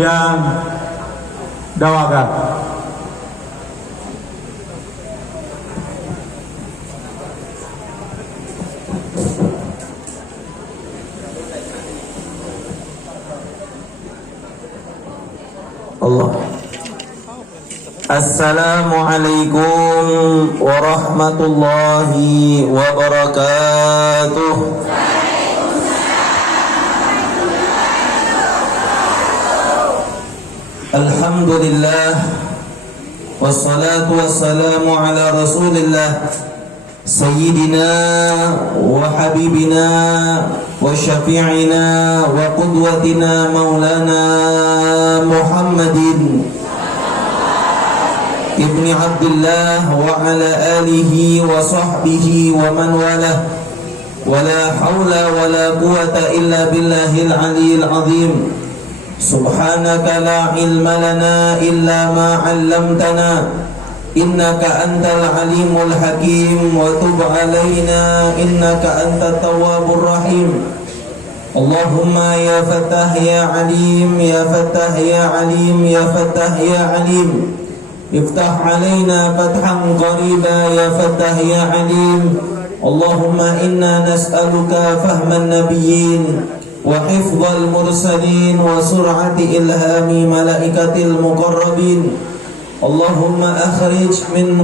yang dawakan. Allah. Assalamualaikum warahmatullahi wabarakatuh. Alhamdulillah, wassalatu wassalamu ala rasulillah, sayyidina wa habibina wa syafi'ina wa qudwatina maulana Muhammadin ibni Abdullah wa ala alihi wa sahbihi wa man walah, wa la hawla wa la quwata illa billahil aliyyil azim. Subhanaka la ilma lana illa ma 'allamtana innaka antal alimul hakim wa tub alaina innaka antat tawwabur rahim. Allahumma ya Fattah ya Alim, ya Fattah ya Alim, ya Fattah ya Alim, iftah alaina fathan qariba ya Fattah ya Alim. Allahumma inna nas'aluka fahman nabiyyin wa hifdzal mursalin wa sur'ati ilhami malaikatil muqarrabin. Allahumma akhrij min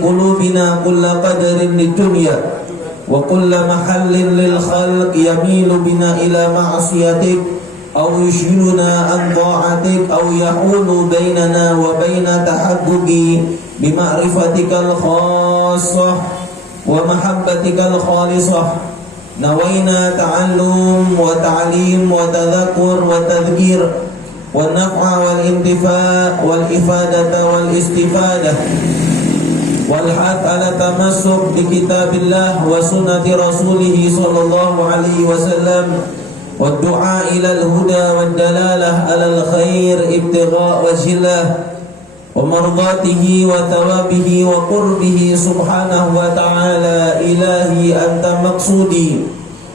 qulubina kulla qadarin lid dunya wa kulla mahallin lil khalq yamilu bina ila ma'siyatik aw yushghiluna an ta'atik aw yahulu bainana wa baina tahaqquqi bi ma'rifatikal khassah wa mahabbatikal khalisah. Nawaina ta'allum wa ta'lim wa tadhakkur wa tadhkir wa naf'a wal intifa' wal ifadata wal istifadah wal hath ala tamassuk bi kitabillah wa sunnati rasulih sallallahu alaihi wasallam wa du'a ila al huda wad dalalah ala al khair ibtigha' wajhillah wa mardatihi wa thawabihi wa qurbihi subhanahu wa ta'ala. Ilahi anta maqsudi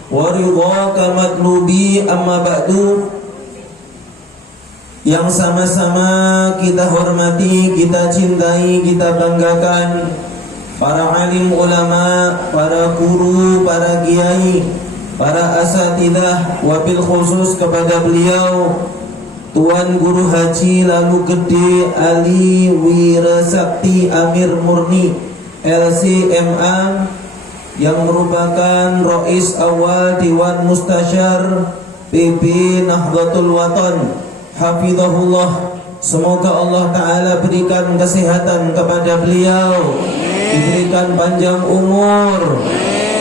wa ridhaka matlubi, amma ba'du. Yang sama-sama kita hormati, kita cintai, kita banggakan para alim ulama, para guru, para kiai, para asatidah, wabil khusus kepada beliau Tuan Guru Haji Lalu Gede Ali Wirasakti Amir Murni LCMA yang merupakan Rais Awal Dewan Mustasyar PB Nahdlatul Watan, hafizahullah. Semoga Allah Ta'ala berikan kesehatan kepada beliau, diberikan panjang umur,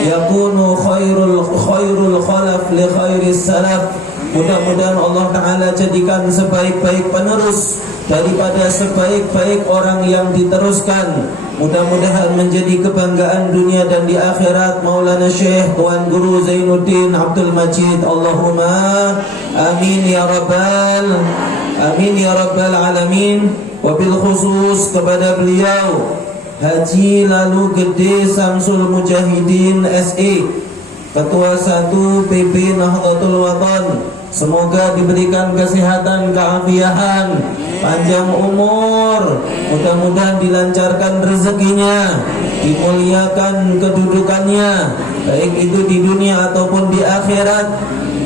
yakunu khairul khalaf li khairis salaf. Mudah-mudahan Allah Ta'ala jadikan sebaik-baik penerus daripada sebaik-baik orang yang diteruskan. Mudah-mudahan menjadi kebanggaan dunia dan di akhirat Maulana Syekh Tuan Guru Zainuddin Abdul Majid. Allahumma amin ya rabbal alamin. Wabil khusus kepada beliau Haji Lalu Gede Samsul Mujahidin SE, Ketua 1 PP Nahdlatul Watan. Semoga diberikan kesehatan, keafiatan, panjang umur. Mudah-mudahan dilancarkan rezekinya, dimuliakan kedudukannya, baik itu di dunia ataupun di akhirat.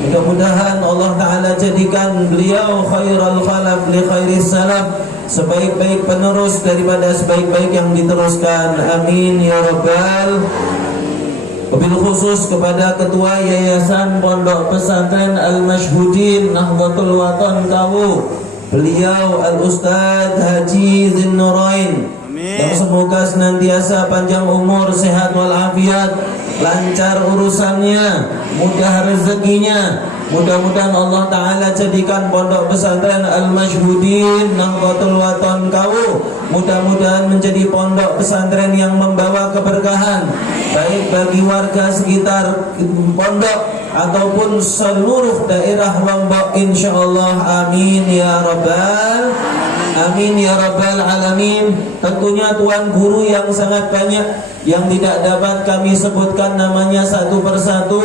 Mudah-mudahan Allah Ta'ala jadikan beliau khairul khalaf li khairis salaf, sebaik-baik penerus daripada sebaik-baik yang diteruskan. Amin ya rabbal. Wabil khusus kepada Ketua Yayasan Pondok Pesantren Al-Mashhudin Nahdlatul Watan Kawu, beliau Al-Ustadz Haji Zinnurain, yang semoga senantiasa panjang umur, sehat walafiat, lancar urusannya, mudah rezekinya. Mudah-mudahan Allah Ta'ala jadikan Pondok Pesantren Al-Mashhudin Nahdlatul Watan Kawu mudah-mudahan menjadi pondok pesantren yang membawa keberkahan, baik bagi warga sekitar pondok ataupun seluruh daerah Lombok, insyaallah. Amin ya rabbal Amin ya rabbal alamin. Tentunya tuan guru yang sangat banyak yang tidak dapat kami sebutkan namanya satu persatu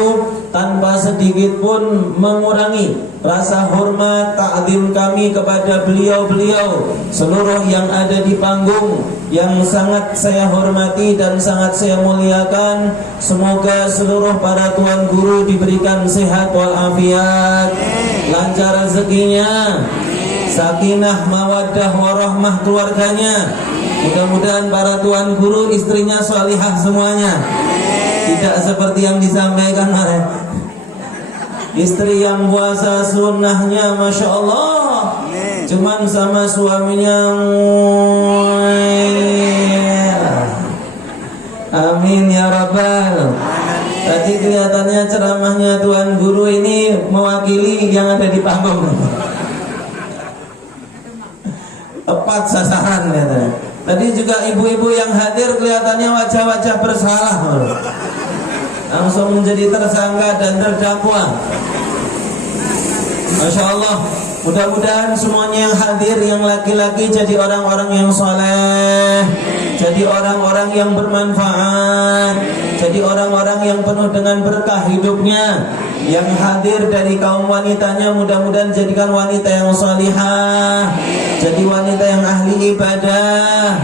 tanpa sedikit pun mengurangi rasa hormat ta'zim kami kepada beliau-beliau seluruh yang ada di panggung, yang sangat saya hormati dan sangat saya muliakan. Semoga seluruh para tuan guru diberikan sehat walafiat, lancar rezekinya, sakinah mawaddah warahmah keluarganya. Mudah-mudahan para tuan guru istrinya salihah semuanya, tidak seperti yang disampaikan kemarin. Istri yang puasa sunnahnya Masya Allah, cuman sama suaminya. Amin ya rabbal. Tadi kelihatannya ceramahnya tuan guru ini mewakili yang ada di panggung. Tepat sasaran katanya. Tadi juga ibu-ibu yang hadir kelihatannya wajah-wajah bersalah, langsung menjadi tersangka dan terdakwa. Masya Allah. Mudah-mudahan semuanya yang hadir, yang laki-laki jadi orang-orang yang soleh, jadi orang-orang yang bermanfaat, jadi orang-orang yang penuh dengan berkah hidupnya. Yang hadir dari kaum wanitanya mudah-mudahan jadikan wanita yang salihah, jadi wanita yang ahli ibadah,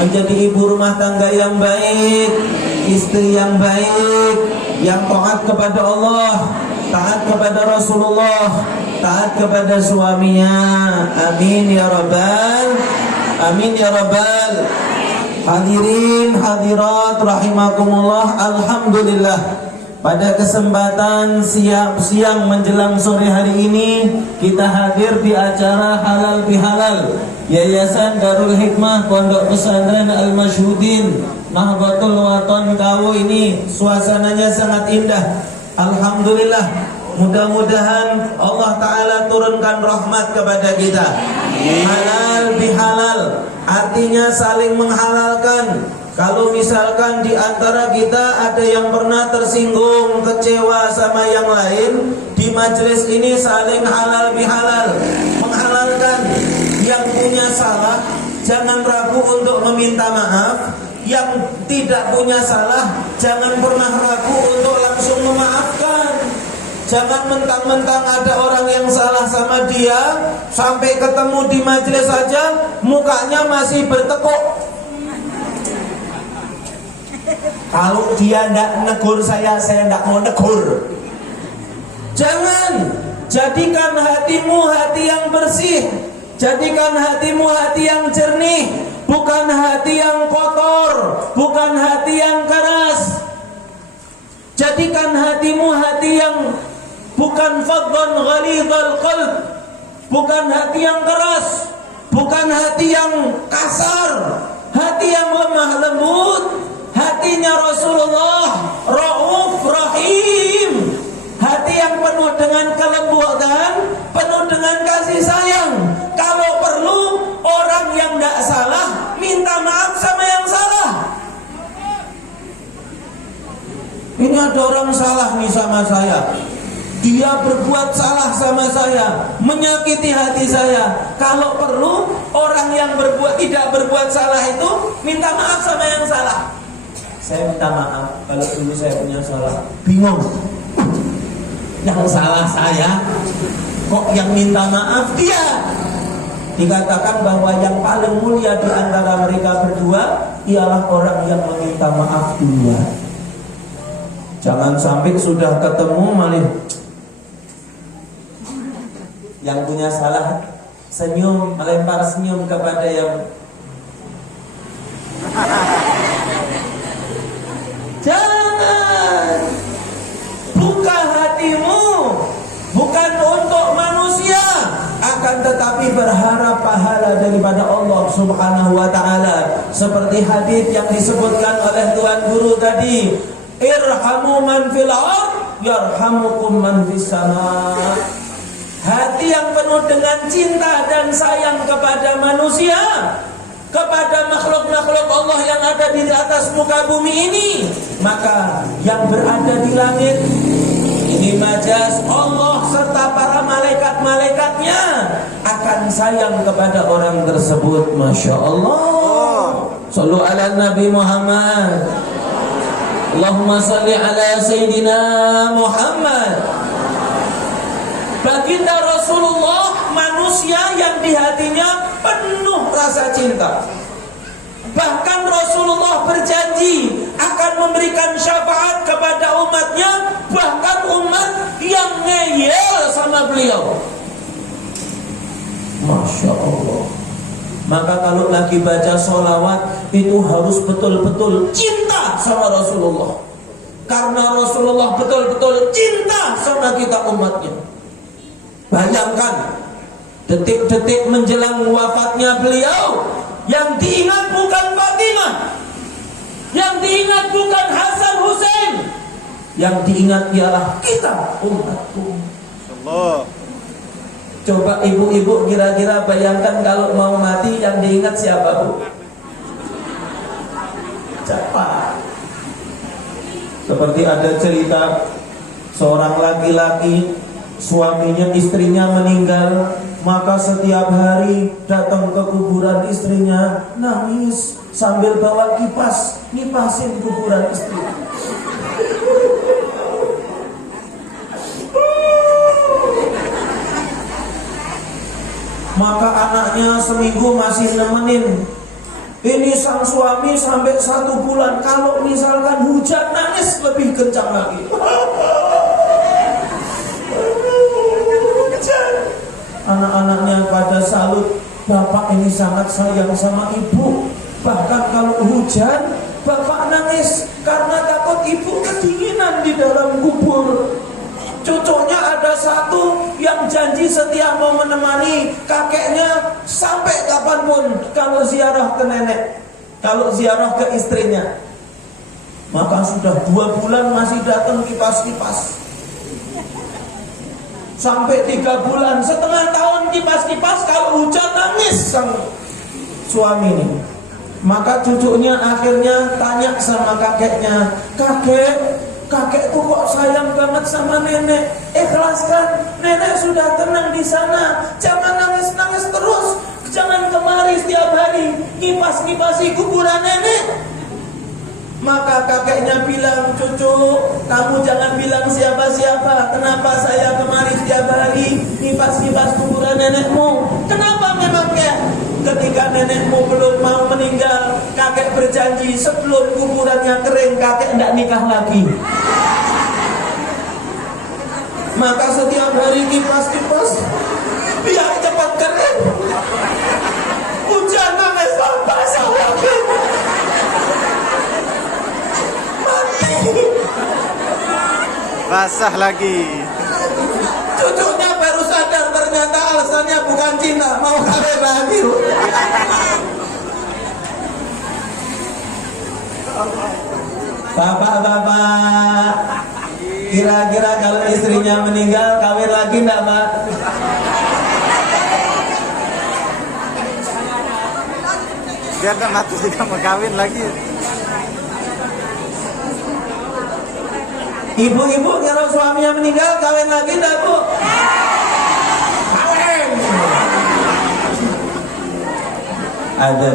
menjadi ibu rumah tangga yang baik, istri yang baik, yang taat kepada Allah, taat kepada Rasulullah, taat kepada suaminya. Amin ya rabbal, amin ya rabbal. Hadirin hadirat rahimakumullah. Alhamdulillah, pada kesempatan siang menjelang sore hari ini kita hadir di acara Halal Bihalal Yayasan Darul Hikmah Pondok Pesantren Al-Masyhudin Nahdlatul Wathon Kawu. Ini suasananya sangat indah. Alhamdulillah. Mudah-mudahan Allah Ta'ala turunkan rahmat kepada kita. Halal bihalal artinya saling menghalalkan. Kalau misalkan di antara kita ada yang pernah tersinggung, kecewa sama yang lain, di majelis ini saling halal bihalal, menghalalkan. Yang punya salah jangan ragu untuk meminta maaf. Yang tidak punya salah jangan pernah ragu untuk langsung memaafkan. Jangan mentang-mentang ada orang yang salah sama dia, sampai ketemu di majelis saja mukanya masih bertekuk. Kalau dia tidak negur saya tidak mau negur. Jangan. Jadikan hatimu hati yang bersih, jadikan hatimu hati yang jernih, bukan hati yang kotor, bukan hati yang keras. Jadikan hatimu hati yang bukan faddan ghalidhal qalb, bukan hati yang keras, bukan hati yang kasar, hati yang lemah lembut. Hatinya Rasulullah Rauf Rahim, hati yang penuh dengan kelembutan, penuh dengan kasih sayang. Kalau perlu orang yang tidak salah minta maaf sama yang salah. Ini ada orang salah nih sama saya, dia berbuat salah sama saya, menyakiti hati saya. Kalau perlu orang yang tidak berbuat salah itu minta maaf sama yang salah. Saya minta maaf kalau dulu saya punya salah. Bingung, yang salah saya, kok yang minta maaf dia? Dikatakan bahwa yang paling mulia di antara mereka berdua ialah orang yang meminta maaf duluan. Jangan sampai sudah ketemu malah yang punya salah senyum, melempar senyum kepada yang jangan. Buka hatimu bukan untuk manusia, akan tetapi berharap pahala daripada Allah Subhanahu wa ta'ala. Seperti hadis yang disebutkan oleh Tuan Guru tadi, irhamu man fil ard yarhamukum man fis sama. Hati yang penuh dengan cinta dan sayang kepada manusia, kepada makhluk-makhluk Allah yang ada di atas muka bumi ini, maka yang berada di langit Ini majas. Allah serta para malaikat-malaikatnya akan sayang kepada orang tersebut. Masya Allah. Sallu ala Nabi Muhammad. Allahumma salli ala Sayyidina Muhammad. Baginda Rasulullah manusia yang di hatinya penuh rasa cinta. Bahkan Rasulullah berjanji akan memberikan syafaat kepada umatnya, bahkan umat yang ngeyel sama beliau. Masya Allah. Maka kalau lagi baca sholawat itu harus betul-betul cinta sama Rasulullah. Karena Rasulullah betul-betul cinta sama kita umatnya. Bayangkan detik-detik menjelang wafatnya beliau, yang diingat bukan Fatimah, yang diingat bukan Hasan Hussein, yang diingat ialah kita umatku. Allah. Coba ibu-ibu kira-kira bayangkan kalau mau mati yang diingat siapa, Bu? Siapa? Seperti ada cerita seorang laki-laki, suaminya, istrinya meninggal, maka setiap hari datang ke kuburan istrinya, nangis sambil bawa kipas, ngipasin kuburan istri. Maka anaknya seminggu masih nemenin. Ini sang suami sampai 1 bulan. Kalau misalkan hujan, nangis lebih kencang lagi. Anak-anaknya pada salut, bapak ini sangat sayang sama ibu. Bahkan kalau hujan, bapak nangis karena takut ibu kedinginan di dalam kubur. Cucunya ada satu yang janji setia mau menemani kakeknya sampai kapanpun kalau ziarah ke nenek, kalau ziarah ke istrinya. Maka sudah 2 bulan masih datang kipas-kipas. Sampai 3 bulan, setengah tahun kipas-kipas, kalau hujan nangis sang suami ini. Maka cucunya akhirnya tanya sama kakeknya, kakek tuh kok sayang banget sama nenek. Ikhlaskan, nenek sudah tenang di sana. Jangan nangis-nangis terus. Jangan kemari setiap hari kipas-kipasi kuburan nenek. Maka kakeknya bilang, cucu, kamu jangan bilang siapa-siapa. Kenapa saya kemari setiap hari kipas-kipas kuburan nenekmu? Kenapa memang ketika nenekmu belum mau meninggal, kakek berjanji sebelum kuburannya kering, kakek tidak nikah lagi. Maka setiap hari kipas-kipas biar cepat kering. Hujan nangis basah lagi. Mati. Basah lagi. Cucunya baru sadar ternyata alasannya bukan cinta, mau kawin lagi. Bapak-bapak, kira-kira kalau istrinya meninggal kawin lagi enggak, Pak? Biar tak mati juga mau kawin lagi. Ibu-ibu kalau suaminya meninggal kawin lagi enggak, Bu? Kawin. Ada.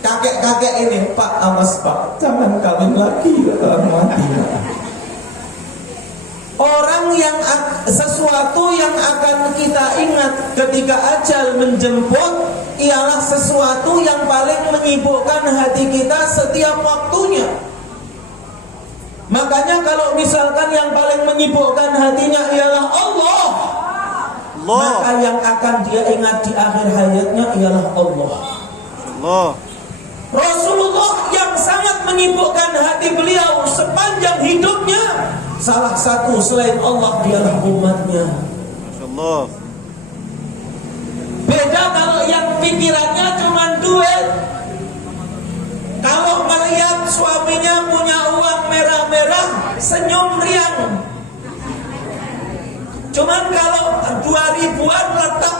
Kakek-kakek ini, Pak, awas Pak, jangan kawin lagi, mati. Orang yang sesuatu yang akan kita ingat ketika ajal menjemput ialah sesuatu yang paling menyibukkan hati kita setiap waktunya. Makanya kalau misalkan yang paling menyibukkan hatinya ialah Allah, maka yang akan dia ingat di akhir hayatnya ialah Allah. Rasulullah yang sangat menyibukkan hati beliau sepanjang hidupnya, salah satu selain Allah dialah umatnya. Beda kalau yang pikirannya cuma duit. Kalau melihat suaminya punya uang merah-merah, senyum riang. Cuman kalau 2000-an letak,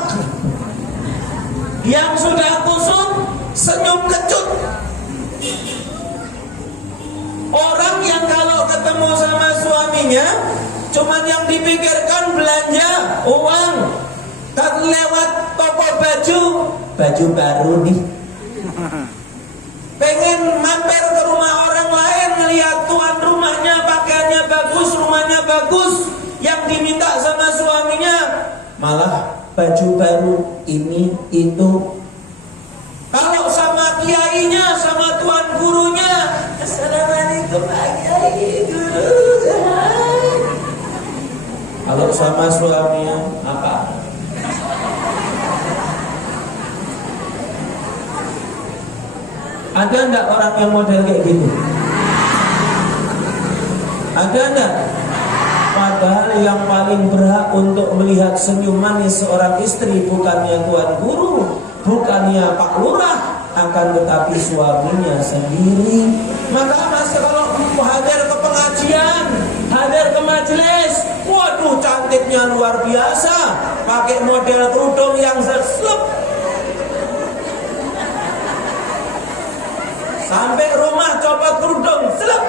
yang sudah kusut senyum kecut. Orang yang kalau ketemu sama suaminya cuman yang dipikirkan belanja, uang. Kan lewat toko baju baru nih. Pengen mampir ke rumah orang lain, ngelihat tuan rumahnya pakaiannya bagus, rumahnya bagus, yang diminta sama suaminya malah baju baru ini itu. Kalau sama kiainya, sama tuan gurunya, assalamualaikum pak kiai guru. Kalau sama suaminya apa? Ada enggak orang yang model kayak gitu? Ada enggak? Padahal yang paling berhak untuk melihat senyum manis seorang istri bukannya tuan guru, bukannya Pak Lurah, akan tetapi suaminya sendiri. Maka mas kalau hadir ke pengajian, hadir ke majelis, waduh cantiknya luar biasa, pakai model kerudung yang selep. Sampai rumah copot kerudung, selep.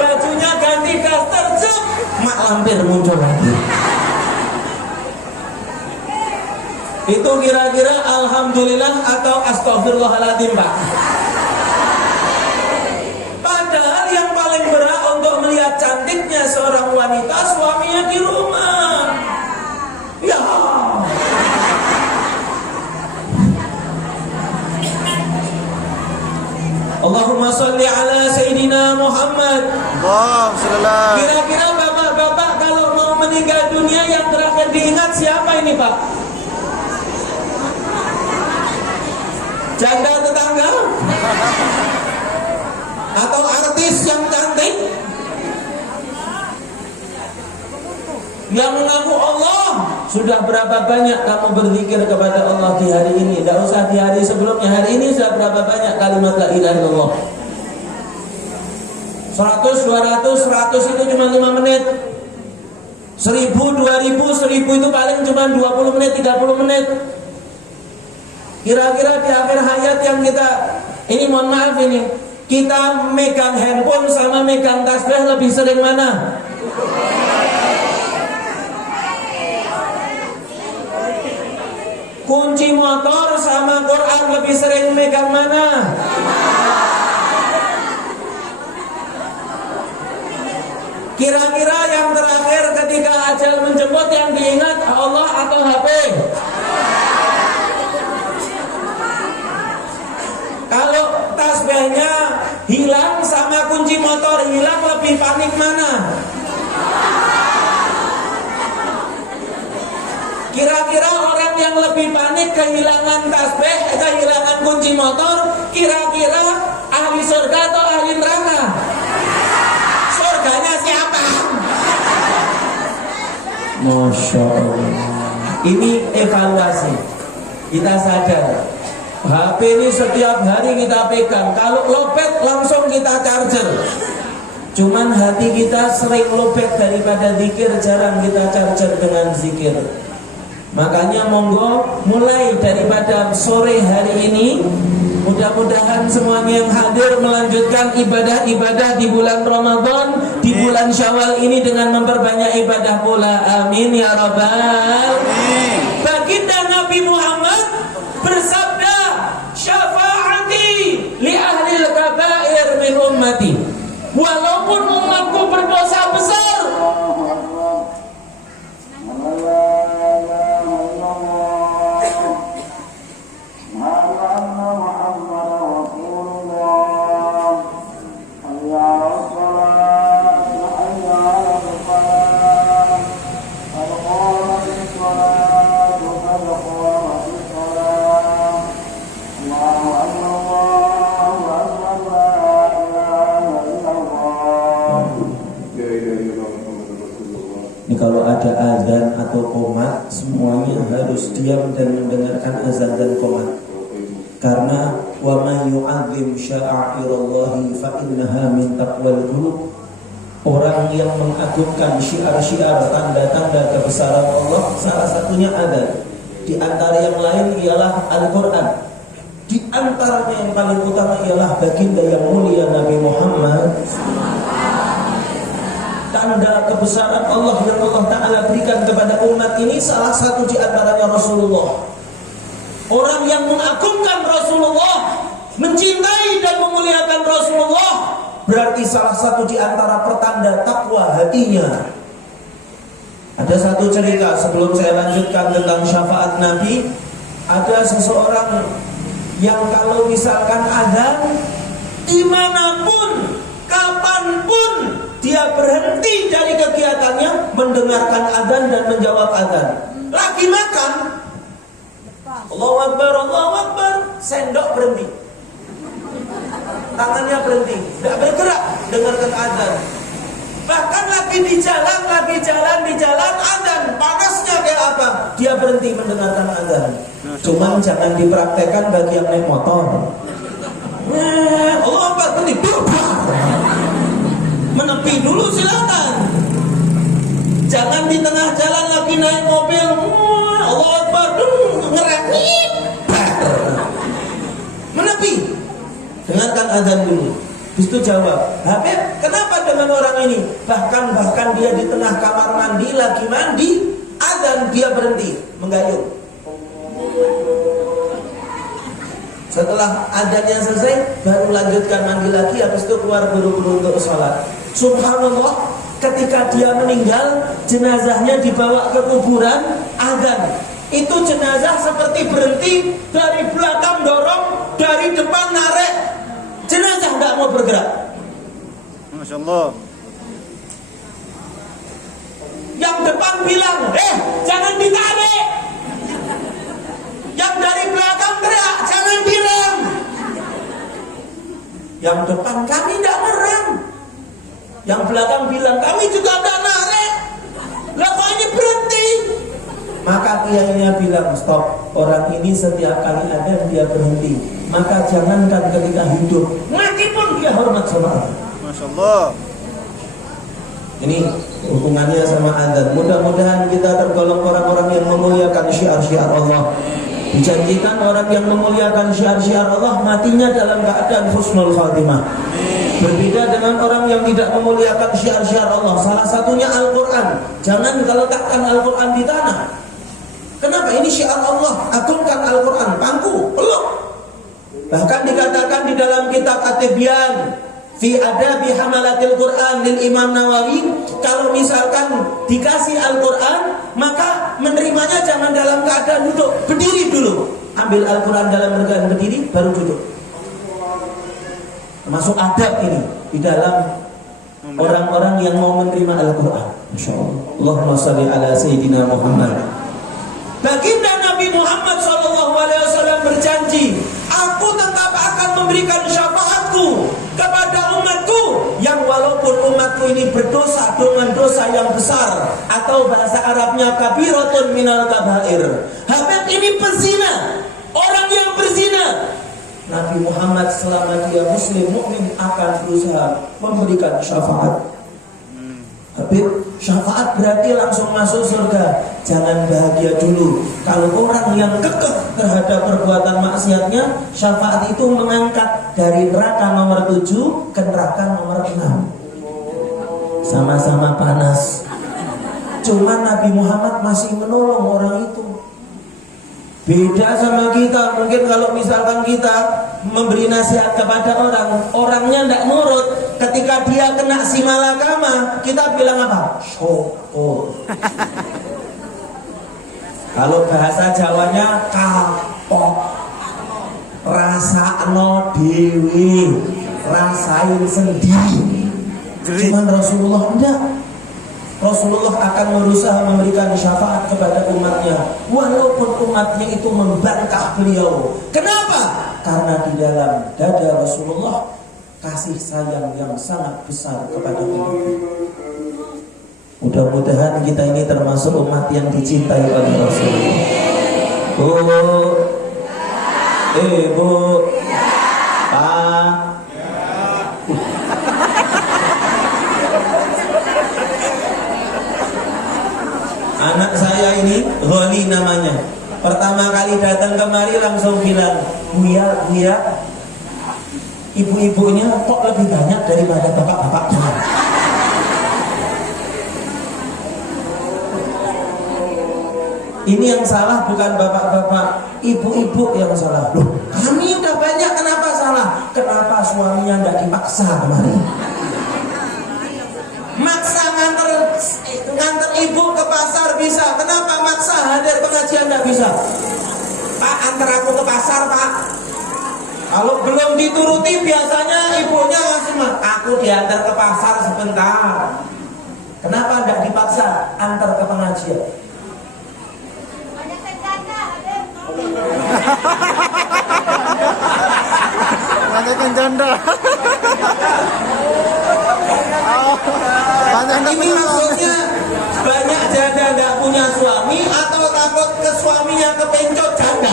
Bajunya ganti daster, selep. Mak lampir muncul lagi. Itu kira-kira alhamdulillah atau astagfirullahaladzim pak? Padahal yang paling berhak untuk melihat cantiknya seorang wanita suaminya di rumah. Ya. Allahumma sholli ala Sayyidina Muhammad. Kira-kira bapak-bapak kalau mau meninggal dunia yang terakhir diingat siapa ini pak? Janda tetangga? Atau artis yang cantik? Yang mengaku Allah? Sudah berapa banyak kamu berzikir kepada Allah di hari ini? Tidak usah di hari sebelumnya, hari ini sudah berapa banyak kalimat la ilaha illallah? 100, 200, 100 itu cuma 5 menit. 1000, 2000, 1000 itu paling cuma 20 menit, 30 menit. Kira-kira di akhir hayat yang kita, ini mohon maaf ini, kita megang handphone sama megang tasbih lebih sering mana? Kunci motor sama Quran lebih sering megang mana? Kira-kira yang terakhir ketika ajal menjemput yang diingat Allah atau HP? Kalau tasbihnya hilang sama kunci motor hilang, lebih panik mana? Kira-kira orang yang lebih panik kehilangan tasbih, kehilangan kunci motor, kira-kira ahli surga atau ahli neraka? Surganya siapa? Masya Allah. Ini evaluasi. Kita sadar HP ini setiap hari kita pegang. Kalau lopet langsung kita charger. Cuman hati kita sering lopet daripada zikir, jarang kita charger dengan zikir. Makanya monggo mulai daripada sore hari ini, mudah-mudahan semuanya yang hadir melanjutkan ibadah-ibadah di bulan Ramadan, di bulan Syawal ini dengan memperbanyak ibadah pula. Amin ya rabbal alamin. Baginda Nabi Muhammad bersabda, syafaati li ahlil kabair min ummati. Walaupun umatku berdosa besar, Ini kalau ada azan atau qomat, semuanya harus diam dan mendengarkan azan dan qomat. Karena wa may yu'azzim sya'airallahi fa innaha min taqwal qulub. Orang yang mengagungkan syiar-syiar, tanda-tanda kebesaran Allah, salah satunya azan. Di antara yang lain ialah Al-Qur'an. Di antaranya yang paling utama ialah baginda yang mulia Nabi Muhammad. Tanda kebesaran Allah yang Allah Ta'ala berikan kepada umat ini, salah satu di antaranya Rasulullah. Orang yang mengagungkan Rasulullah, mencintai dan memuliakan Rasulullah, berarti salah satu di antara pertanda takwa hatinya. Ada satu cerita sebelum saya lanjutkan tentang syafaat Nabi. Ada seseorang yang kalau misalkan azan, dimanapun, kapanpun, dia berhenti dari kegiatannya mendengarkan azan dan menjawab azan. Lagi makan, Allahu Akbar, Allahu Akbar, sendok berhenti, tangannya berhenti, tidak bergerak, dengarkan azan. Bahkan lagi di jalan azan, panasnya kayak apa, dia berhenti mendengarkan azan. Cuman jangan dipraktekkan bagi yang naik motor. Allahu Akbar, berhenti, menepi dulu silakan. Jangan di tengah jalan lagi naik mobil, Allahu Akbar, ngerem, menepi. Dengarkan azan dulu. Habis itu jawab, Habib, kenapa dengan orang ini? Bahkan dia di tengah kamar mandi, lagi mandi, azan dia berhenti, menggayung. Setelah azannya selesai, baru lanjutkan mandi lagi, habis itu keluar buru-buru untuk sholat. Subhanallah, ketika dia meninggal, jenazahnya dibawa ke kuburan, azan. Itu jenazah seperti berhenti, dari belakang dorong, dari depan narik. Jenazah tidak mau bergerak. Masya Allah. Yang depan bilang, jangan ditarik. Yang dari belakang teriak, jangan direm. Yang depan, kami tidak merem. Yang belakang bilang, kami juga tidak narik. Lah kok ini berhenti? Maka kiainya bilang, stop. Orang ini setiap kali ada dia berhenti. Maka jangankan ketika hidup, mati pun dia hormat sama Allah. Masya Allah. Ini hubungannya sama azan. Mudah-mudahan kita tergolong orang-orang yang memuliakan syiar-syiar Allah. Dijanjikan orang yang memuliakan syiar-syiar Allah matinya dalam keadaan husnul khatimah. Berbeda dengan orang yang tidak memuliakan syiar-syiar Allah. Salah satunya Al-Quran. Jangan kalau letakkan Al-Quran di tanah. Kenapa? Ini syiar Allah. Agungkan Al-Quran. Pangku, peluk. Bahkan dikatakan di dalam kitab At-Tibyan fi adabi hamalatil Quran lil Imam Nawawi, kalau misalkan dikasih Al-Quran, maka menerimanya jangan dalam keadaan duduk, berdiri dulu. Ambil Al-Quran dalam keadaan berdiri, baru duduk. Masuk adab ini di dalam orang-orang yang mau menerima Al-Quran. Masya Allah. Allahumma salli ala Sayyidina Muhammad. Baginda Nabi Muhammad SAW berjanji, aku tetap akan memberikan syafaatku kepada umatku yang walaupun umatku ini berdosa dengan dosa yang besar, atau bahasa Arabnya kabiratun minal kabair. Habib ini pezina, orang yang berzina. Nabi Muhammad selama dia muslim mukmin akan berusaha memberikan syafaat. Habib, syafaat berarti langsung masuk surga. Jangan bahagia dulu. Kalau orang yang kekeh terhadap perbuatan maksiatnya, syafaat itu mengangkat dari neraka nomor 7 ke neraka nomor 6. Sama-sama panas. Cuma Nabi Muhammad masih menolong orang itu. Beda sama kita. Mungkin kalau misalkan kita memberi nasihat kepada orang, orangnya tidak nurut. Ketika dia kena si malakama, kita bilang apa? Syukur. Kalau bahasa Jawanya kapok, rasakno dewi. rasain sendiri. Cuman Rasulullah enggak. Rasulullah akan berusaha memberikan syafaat kepada umatnya, walaupun umatnya itu membantah beliau. Kenapa? Karena di dalam dada Rasulullah kasih sayang yang sangat besar kepada umatnya. Mudah-mudahan kita ini termasuk umat yang dicintai oleh Rasulullah. Bu, Pak. Anak saya ini Roni namanya. Pertama kali datang kemari langsung bilang, Buya, ibu-ibunya kok lebih banyak daripada bapak-bapaknya. Ini yang salah bukan bapak-bapak, ibu-ibu yang salah. Loh, kami udah banyak, kenapa salah? Kenapa suaminya nggak dipaksa kemarin? Maksa nganter ibu ke pasar bisa, kenapa maksa hadir pengajian nggak bisa? Pak, antar aku ke pasar, Pak. Kalau belum dituruti biasanya ibunya ngasih, aku diantar ke pasar sebentar. Kenapa nggak dipaksa antar ke pengajian? Banyakan janda. Ini maksudnya banyak janda nggak punya suami atau takut ke suaminya kepencot janda?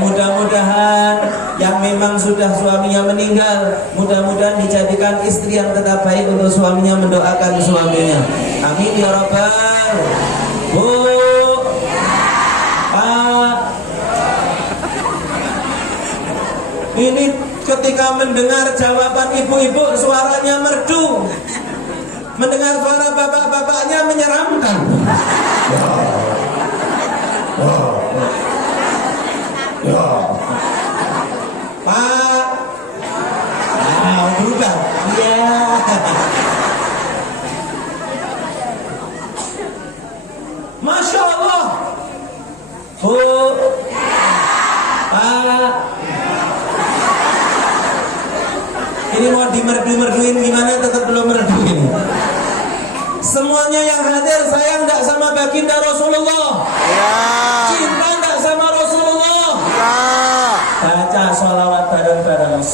Mudah-mudahan yang memang sudah suaminya meninggal, mudah-mudahan dijadikan istri yang tetap baik untuk suaminya, mendoakan suaminya. Amin ya Rabbal. Bu, Pak. Ini ketika mendengar jawaban ibu-ibu suaranya merdu, mendengar suara bapak-bapaknya menyeramkan. Pak, berubah. Iya. Masya Allah. Bu, Pak. Ini mau dimerdu-merduin gimana, tetap belum merduin. Semuanya yang hadir sayang enggak sama baginda Rasulullah? Ya. Cinta enggak sama Rasulullah? Ya. Baca sholawat bareng-bareng.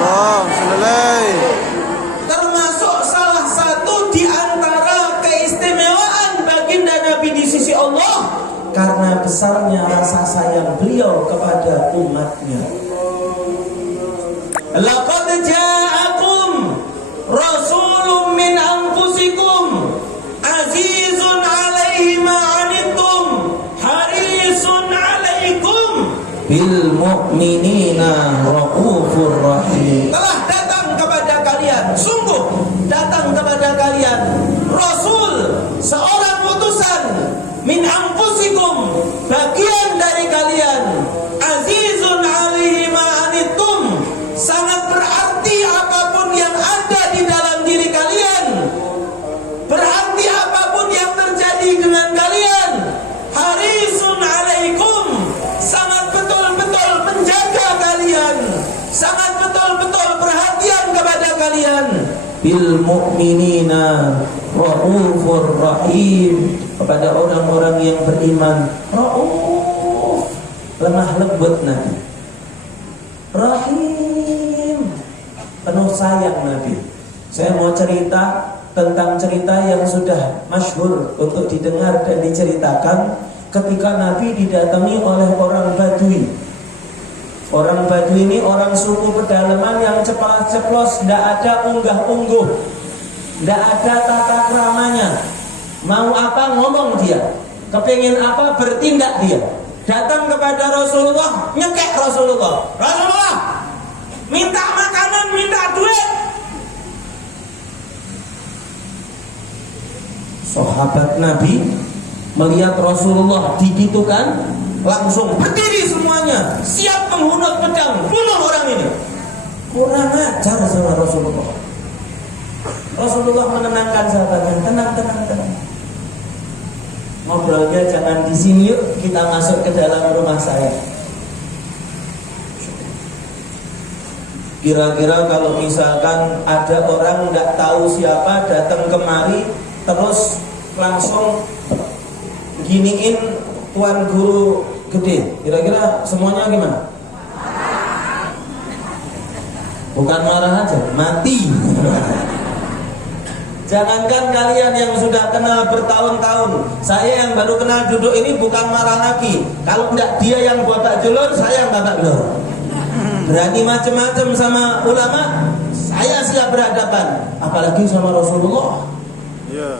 Oh, selesai. Termasuk salah satu di antara keistimewaan baginda Nabi di sisi Allah karena besarnya rasa sayang beliau kepada umatnya. Laqad ja'akum rasulun min anfusikum azizun 'alaihi ma 'anittum harisun 'alaikum bil mu'minina raufur rahim. Telah datang kepada kalian, sungguh datang kepada kalian rasul, seorang utusan min anfusikum, bagian dari kalian, azizun 'alaihi ma 'anittum, sangat berarti apapun yang ada di dalam diri kalian, berarti apapun yang terjadi dengan kalian, harisun 'alaikum, sangat betul-betul menjaga kalian, sangat betul-betul perhatian kepada kalian, bil mu'minina raufur rahim, kepada orang-orang yang beriman, rauf, lemah lembut Nabi, rahim, penuh sayang Nabi. Saya mau cerita tentang cerita yang sudah masyhur untuk didengar dan diceritakan ketika Nabi didatangi oleh orang Badui. Orang Badui ini orang suku pedalaman yang ceplas-ceplos, tidak ada unggah-ungguh, tidak ada tata keramanya. Mau apa ngomong dia, kepingin apa bertindak dia. Datang kepada Rasulullah, nyekek Rasulullah, Rasulullah minta makanan, minta duit. Sahabat Nabi melihat Rasulullah digitukan, langsung berdiri semuanya, siap menghunus pedang, bunuh orang ini. Kurang ajar sama Rasulullah. Rasulullah menenangkan sahabatnya, tenang. Ngobrolnya jangan di sini, yuk kita masuk ke dalam rumah saya. Kira-kira kalau misalkan ada orang tidak tahu siapa datang kemari terus langsung giniin tuan guru gede, kira-kira semuanya gimana? Bukan marah aja, mati. Jangankan kalian yang sudah kenal bertahun-tahun, saya yang baru kenal duduk ini bukan marah lagi. Kalau tidak dia yang babak julur, saya yang babak belur. Berani macam-macam sama ulama, saya siap berhadapan. Apalagi sama Rasulullah. Ya.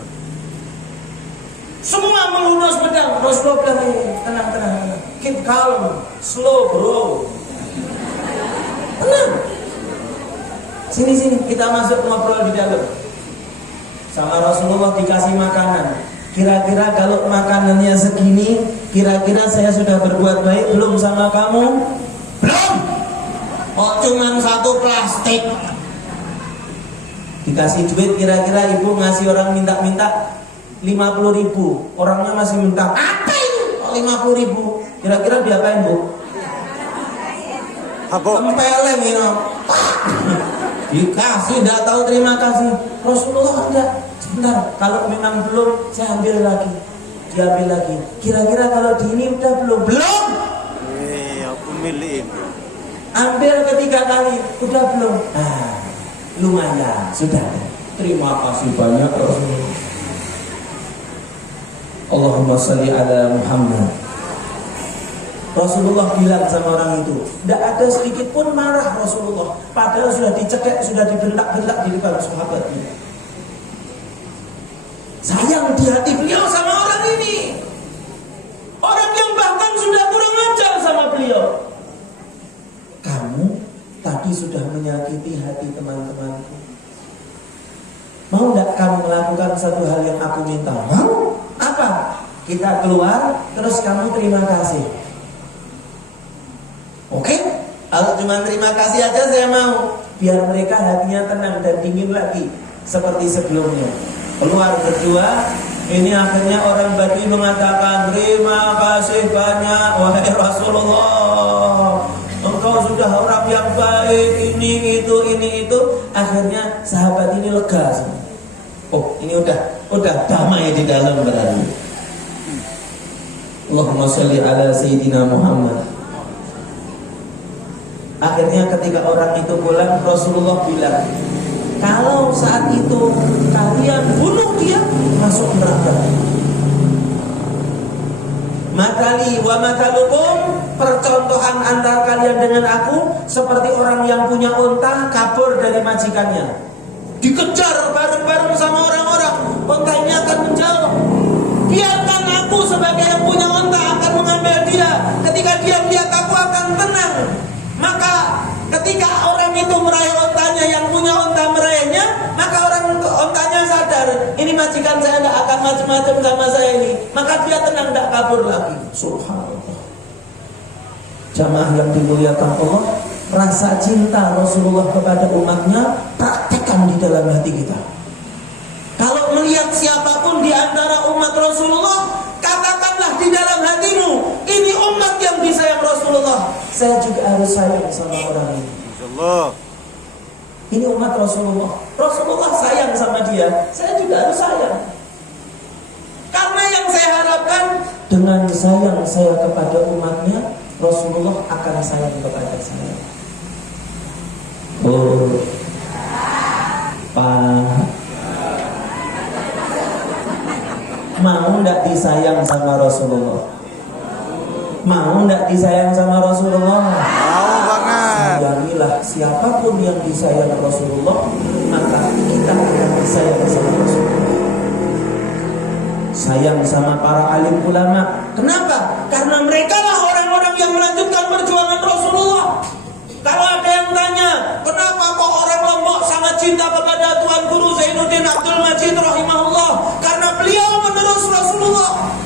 Semua menghunus pedang. Rasulullah bilang, tenang. Keep calm, slow bro. Tenang. Sini, kita masuk ngobrol di dalam. Sama Rasulullah dikasih makanan. Kira-kira kalau makanannya segini, kira-kira saya sudah berbuat baik belum sama kamu? Belum. Oh, cuman satu plastik. Dikasih duit, kira-kira ibu ngasih orang minta 50.000, orangnya masih minta apa ini? 50.000, kira-kira diapain bu? Tempeleng ini. Dikasih, tidak tahu terima kasih. Rasulullah enggak, sebentar, kalau memang belum saya ambil lagi. Diambil lagi. Kira-kira kalau di ini udah belum? Belum. Aku milihin. Ambil ketiga kali, udah belum? Nah, lumayan, sudah. Terima kasih banyak Rasulullah. Allahumma sholli ala Muhammad. Rasulullah bilang sama orang itu, tidak ada sedikit pun marah Rasulullah. Padahal sudah dicekek, sudah dibentak-bentak di depan sahabatnya. Sayang di hati beliau sama orang ini, orang yang bahkan sudah kurang ajar sama beliau. Kamu tadi sudah menyakiti hati teman-temanku. Mau tidak kamu melakukan satu hal yang aku minta? Mau? Apa? Kita keluar, terus kamu terima kasih. Oke? Kalau cuma terima kasih aja saya mau. Biar mereka hatinya tenang dan dingin lagi seperti sebelumnya. Keluar berdua, ini akhirnya orang Badui mengatakan, terima kasih banyak wahai Rasulullah, engkau sudah orang yang baik, ini itu. Akhirnya sahabat ini lega. Oh, ini udah damai di dalam berarti. Allahumma sholli ala Sayyidina Muhammad. Akhirnya ketika orang itu pulang, Rasulullah bilang, kalau saat itu kalian bunuh dia, masuk neraka. Makali wa makalukum, percontohan antara kalian dengan aku seperti orang yang punya unta kabur dari majikannya, dikejar bareng-bareng sama orang-orang, unta ini akan menjauh. Biarkan aku sebagai yang punya unta akan mengambil dia. Ketika dia melihat aku akan tenang. Maka ketika orang itu meraih untanya, yang punya unta meraihnya, maka orang untanya sadar, ini majikan saya tidak akan macam-macam sama saya ini. Maka dia tenang, tidak kabur lagi. Subhanallah. Jamaah yang dimuliakan Allah, rasa cinta Rasulullah kepada umatnya praktekkan di dalam hati kita. Kalau melihat siapapun di antara umat Rasulullah, katakanlah di dalam hatimu, ini umat yang disayang Rasulullah, saya juga harus sayang sama orang ini. Insyaallah. Ini umat Rasulullah, Rasulullah sayang sama dia, saya juga harus sayang. Karena yang saya harapkan, dengan sayang saya kepada umatnya, Rasulullah akan sayang kepada saya. Oh, Pak, mau ndak disayang sama Rasulullah? Mau ndak disayang sama Rasulullah? Mau banget. Sayangilah siapapun yang disayang Rasulullah, maka kita akan disayang sama Rasulullah. Sayang sama para alim ulama. Kenapa? Karena mereka lah orang-orang yang melanjutkan perjuangan Rasulullah. Kalau ada yang tanya, kenapa kok orang Lombok sangat cinta kepada Tuan Guru Zainuddin Abdul Majid rahimahullah? Karena beliau menerus Rasulullah.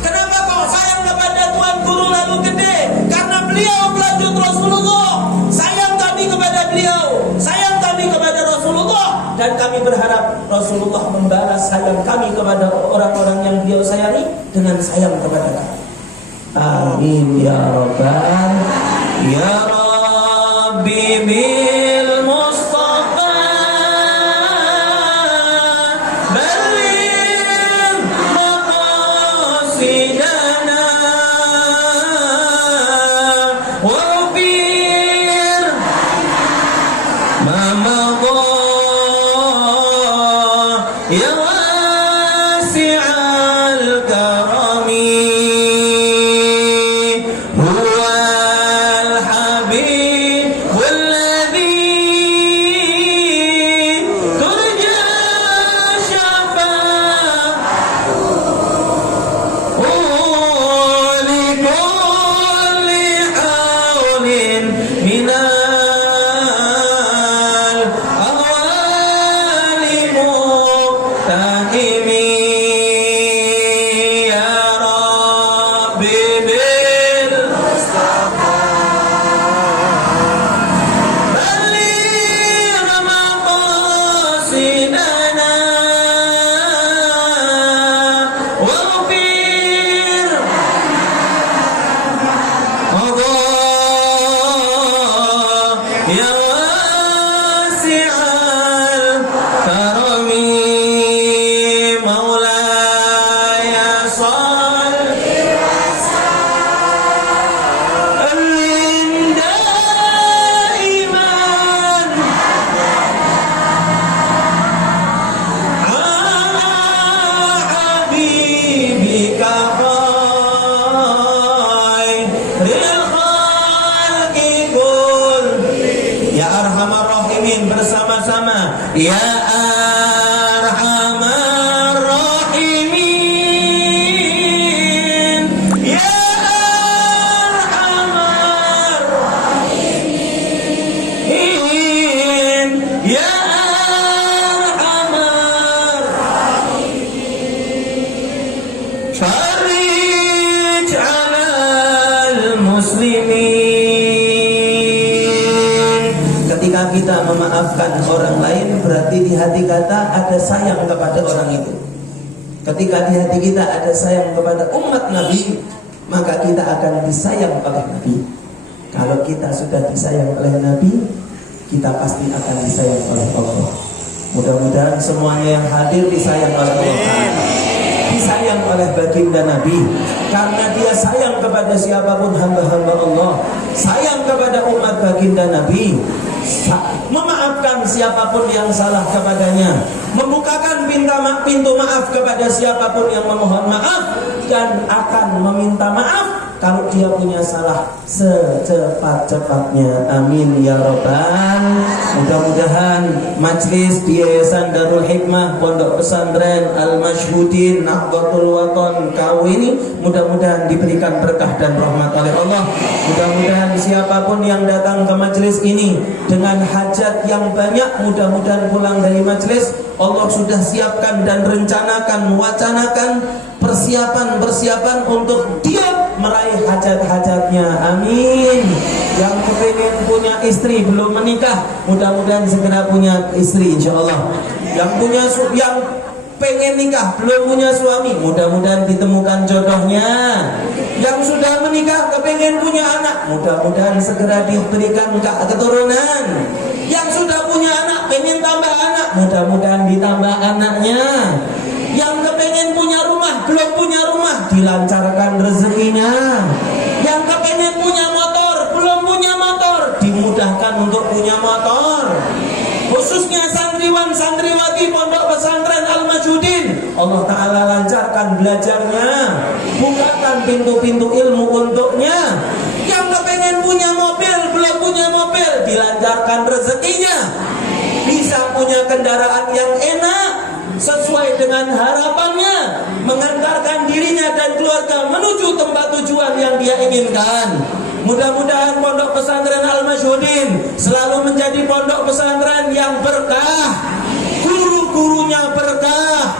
Kenapa kok sayang kepada Tuan Guru Lalu Gede? Karena beliau melanjut Rasulullah. Sayang kami kepada beliau, sayang kami kepada Rasulullah, dan kami berharap Rasulullah membalas sayang kami kepada orang-orang yang beliau sayangi dengan sayang kepada kami. Amin ya rabbal ya Rabbi bil Mustafa baligh maqasidana wafir ma madha ya wasi'al karami huwal habibul ladzi turja syafa'uhu li kulli hawlin minal awali muqtahimi ya Rabbi bil baligh maqasidana waghfir ya wasi'al karami maulaya salli daiman ala habibika khairil khalqi kulli. Ya Arhamar Rahimin, bersama-sama ya Arhamar Rahimin, ya Arhamar Rahimin, ya Arhamar farij 'alal muslimin. Ketika kita memaafkan orang lain, berarti di hati kita ada sayang kepada orang itu. Ketika di hati kita ada sayang kepada umat Nabi, maka kita akan disayang oleh Nabi. Kalau kita sudah disayang oleh Nabi, kita pasti akan disayang oleh Allah. Mudah-mudahan semuanya yang hadir disayang oleh Allah. disayang oleh baginda Nabi, karena dia sayang kepada siapapun hamba-hamba Allah, sayang kepada umat baginda Nabi, memaafkan siapapun yang salah kepadanya, membukakan pintu maaf kepada siapapun yang memohon maaf, dan akan meminta maaf kalau dia punya salah secepat-cepatnya. Amin ya robbal. Mudah-mudahan majlis di Yayasan Darul Hikmah Pondok Pesantren Al-Masyhudin Nahdlatul Wathon KW ini mudah-mudahan diberikan berkah dan rahmat oleh Allah. Mudah-mudahan siapapun yang datang ke majlis ini dengan hajat yang banyak, mudah-mudahan pulang dari majlis Allah sudah siapkan dan rencanakan, wacanakan persiapan untuk dia meraih hajat-hajatnya. Amin. Yang pengen punya istri belum menikah, mudah-mudahan segera punya istri insyaallah. Yang pengen nikah belum punya suami, mudah-mudahan ditemukan jodohnya. Yang sudah menikah kepengen punya anak, mudah-mudahan segera diberikan keturunan. Yang sudah punya anak pengen tambah anak, mudah-mudahan ditambah anaknya. Yang kepengen punya rumah belum punya rumah, dilancarkan rezekinya. Yang kepengen punya motor belum punya motor, dimudahkan untuk punya motor. Khususnya santriwan santriwati Pondok Pesantren Al-Masyhudin, Allah Ta'ala lancarkan belajarnya, bukakan pintu-pintu ilmu untuknya. Yang kepengen punya mobil belum punya mobil, dilancarkan rezekinya, bisa punya kendaraan yang enak sesuai dengan harapannya, mengantarkan dirinya dan keluarga menuju tempat tujuan yang dia inginkan. Mudah-mudahan Pondok Pesantren Al-Masyhudin selalu menjadi pondok pesantren yang berkah, guru-gurunya berkah,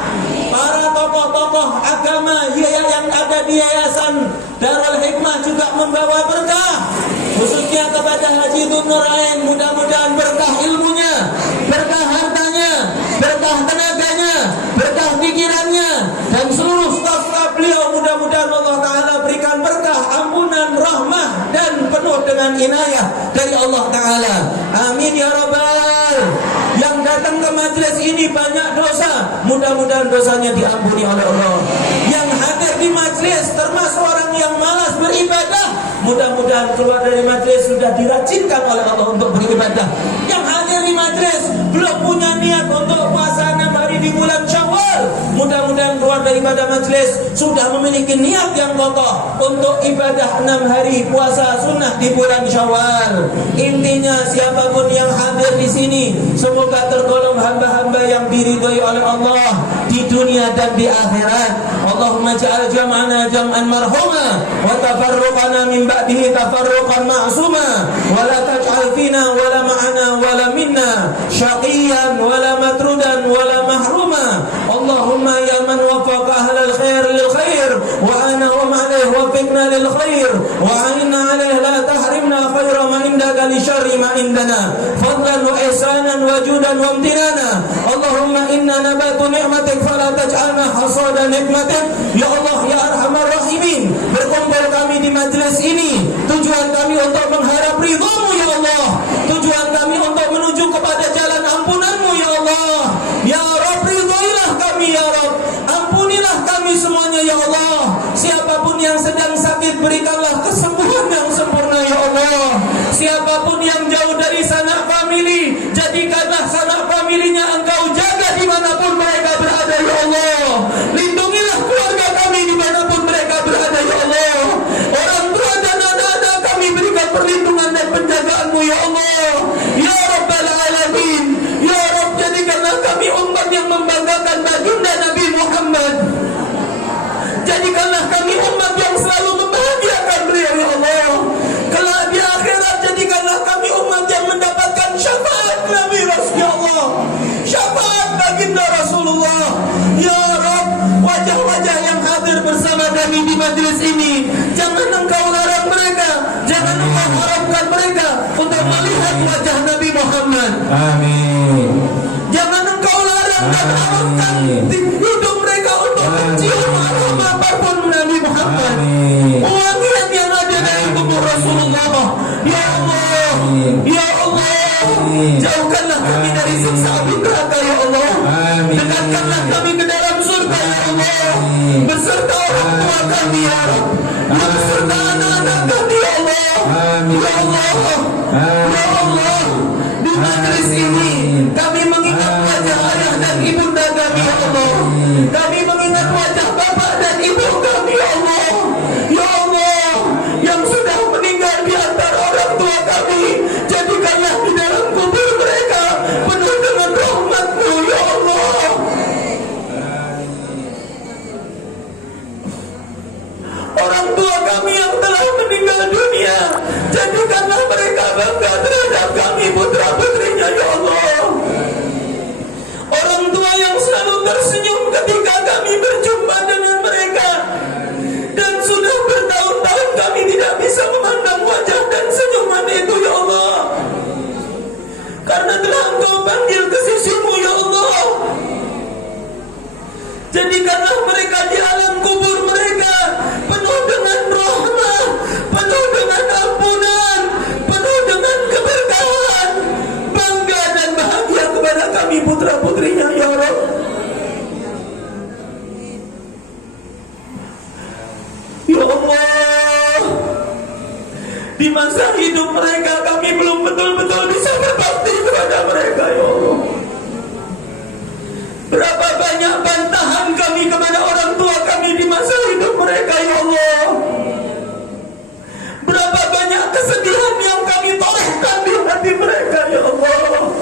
para tokoh-tokoh agama yang ada di Yayasan Darul Hikmah juga membawa berkah. Khususnya kepada Haji Tun Nurain, mudah-mudahan berkah ilmunya, berkah hartanya, berkah tenaganya, berkah pikirannya, dan seluruh staf-staf beliau, mudah-mudahan Allah Ta'ala berikan berkah, ampunan, rahmah, dan penuh dengan inayah dari Allah Ta'ala. Amin ya Rabbal. Yang datang ke majelis ini banyak dosa, mudah-mudahan dosanya diampuni oleh Allah. Yang hadir di majelis termasuk orang yang malas beribadah, mudah-mudahan keluar dari majelis sudah dirajinkan oleh Allah untuk beribadah. Yang hadir di majelis belum punya niat untuk puasa 6 hari di bulan Syawal, mudah-mudahan keluar daripada majelis sudah memiliki niat yang kokoh untuk ibadah 6 hari puasa sunnah di bulan Syawal. Intinya siapapun yang hadir di sini semoga tergolong hamba-hamba yang diridhoi oleh Allah di dunia dan di akhirat. Allahumma ja'al jam'ana jam'an marhuma wa tafarruqana min ba'dihi tafarruqan ma'suma wa la taj'al fina wa la ma'ana wa la minna syaqiyan wa la matrudan wa la mahruma. Allahumma ya man wafaqa ahlal khair lil khair wa ana wa ma'alayhi wafiqna lil khair wa a'inna alayhi la tahrimna khaira ma indaka li syarri ma indana fadlan wa ihsanan wa judan wa amtinana. Allahumma inna nabatu ni'matik fala taj'alna hasada nikmatik. Ya Allah ya Arhamar Rahimin, berkumpul kami di majelis ini tujuan kami untuk mengharap ridhamu ya Allah, tujuan kami untuk menuju kepada jalan ampunanmu ya Allah. Ya Rabb, ridhoilah kami ya Rabb, ampunilah kami semuanya ya Allah. Siapapun yang sedang sakit berikanlah kesembuhan yang sempurna ya Allah. Siapapun yang jauh dari sanak famili, jadikanlah sanak familinya Engkau jaga dimanapun mereka berada ya Allah. Lindungilah keluarga kami dimanapun mereka berada ya Allah. Orang tua dan anak-anak kami berikan perlindungan dan penjagaanmu ya Allah. Ya Rabbal Alamin, ya Rabb, jadikanlah kami umat yang membanggakan baginda Nabi Muhammad. Jadikanlah kami umat yang selalu membahagiakan beliau ya Allah. Kelak di akhirat jadikanlah kami umat yang mendapatkan syafaat Nabi Rasulullah, syafaat baginda Rasulullah. Ya Rabb, wajah-wajah yang hadir bersama kami di majelis ini, jangan Engkau larang mereka, jangan Engkau haramkan mereka untuk melihat wajah Nabi Muhammad. Amin. Jangan Engkau larang dan haramkan hidung mereka untuk mencium aroma parfum Nabi Muhammad. Wangian yang ada dari tubuh Rasulullah. Ya Allah, ya Allah, jauhkanlah kami dari siksa api neraka ya Allah. Dekatkanlah kami ke dalam surga ya Allah. beserta orang tua kami ya Rabb, beserta anak-anak kami ya Allah. Ya Allah, ya Allah, di majelis ini kami mengingat wajah ayah dan ibunda kami ya Allah. Kami mengingat wajah bapak dan ibu kami ya Allah. Ya Allah, yang sudah meninggal di antara orang tua kami, jadikanlah di dalam kubur mereka penuh dengan rahmat-Mu ya Allah. Orang tua kami yang telah meninggal dunia, jadikanlah mereka bangga terhadap kami putra-putrinya ya Allah. Orang tua yang selalu tersenyum ketika kami berjumpa dengan mereka, dan sudah bertahun-tahun kami tidak bisa memandang wajah dan senyuman itu ya Allah, karena telah Engkau panggil ke sisi-Mu ya Allah. Jadikanlah mereka di alam kubur mereka penuh dengan rahmat, penuh dengan ampunan, penuh dengan keberkahan, bangga dan bahagia kepada kami putra-putrinya ya Allah. Ya Allah, di masa hidup mereka kami belum betul-betul bisa berbakti kepada mereka ya Allah. Berapa banyak bantahan kami kepada orang tua kami di masa hidup mereka ya Allah. Berapa banyak kesedihan yang kami torehkan di hati mereka ya Allah.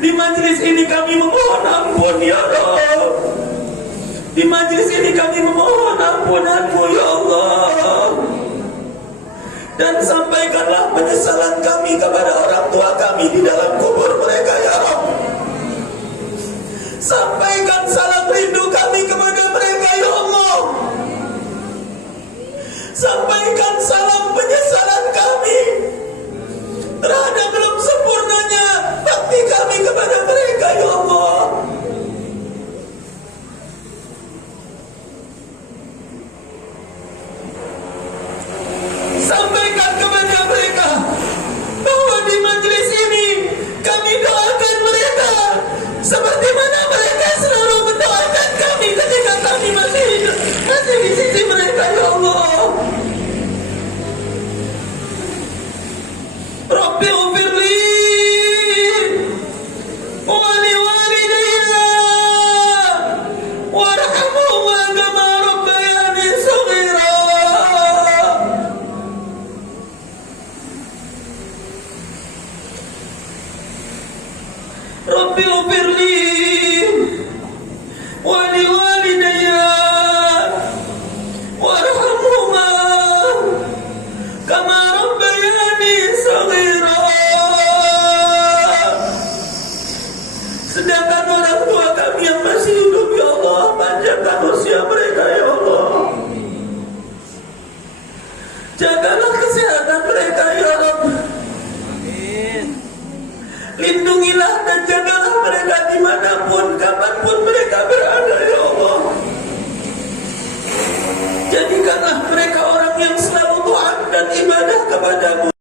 Di majelis ini kami memohon ampun ya Allah. Di majelis ini kami memohon ampunan-Mu ya Allah. Dan sampaikanlah penyesalan kami kepada orang tua kami di dalam kubur mereka ya Allah. Sampaikan salam rindu kami kepada mereka ya Allah. Sampaikan salam penyesalan kami terhadap belum sempurnanya bakti kami kepada mereka ya Allah. Sampaikan kepada mereka bahwa di majelis ini kami doakan mereka seperti mana mereka selalu mendoakan kami ketika kami masih hidup, masih di sisi mereka ya Allah. Rabbi ufirli wa liwalidayya warhamhuma kama rabbayani shaghira. Rabbi ufirli wa liwalidayya warhamhuma kama rabbayani shaghira. Sedangkan orang tua kami yang masih hidup ya Allah, panjangkan usia mereka ya Allah. Jagalah kesehatan mereka ya Allah. Lindungilah dan jagalah mereka dimanapun, kapanpun mereka berada ya Allah. Jadikanlah mereka orang yang selalu taat dan ibadah kepada-Mu.